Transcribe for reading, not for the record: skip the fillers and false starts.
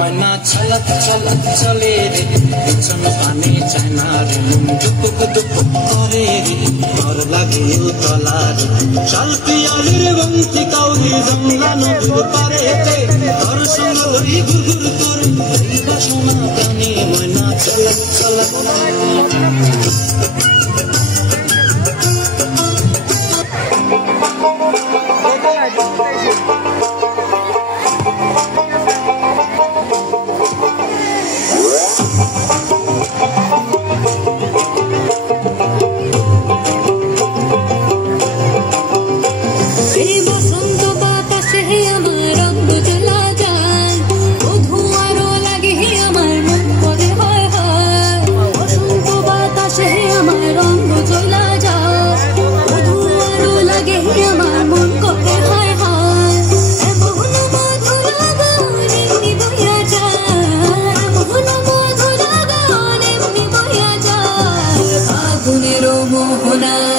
ময়না ছালাক ছালাক চলে রে পিছন পানে চায় না রে মন দুপুক দুপুক করে রে ডর লাগে উতলা রে শাল পিয়ালির বন্তি কাউরি জংলা নদীর পারেতে তোর সঙ্গ লই ঘুরঘুর করে এই বাসনা প্রাণে ময়না ছালাক ছালাক মোহনা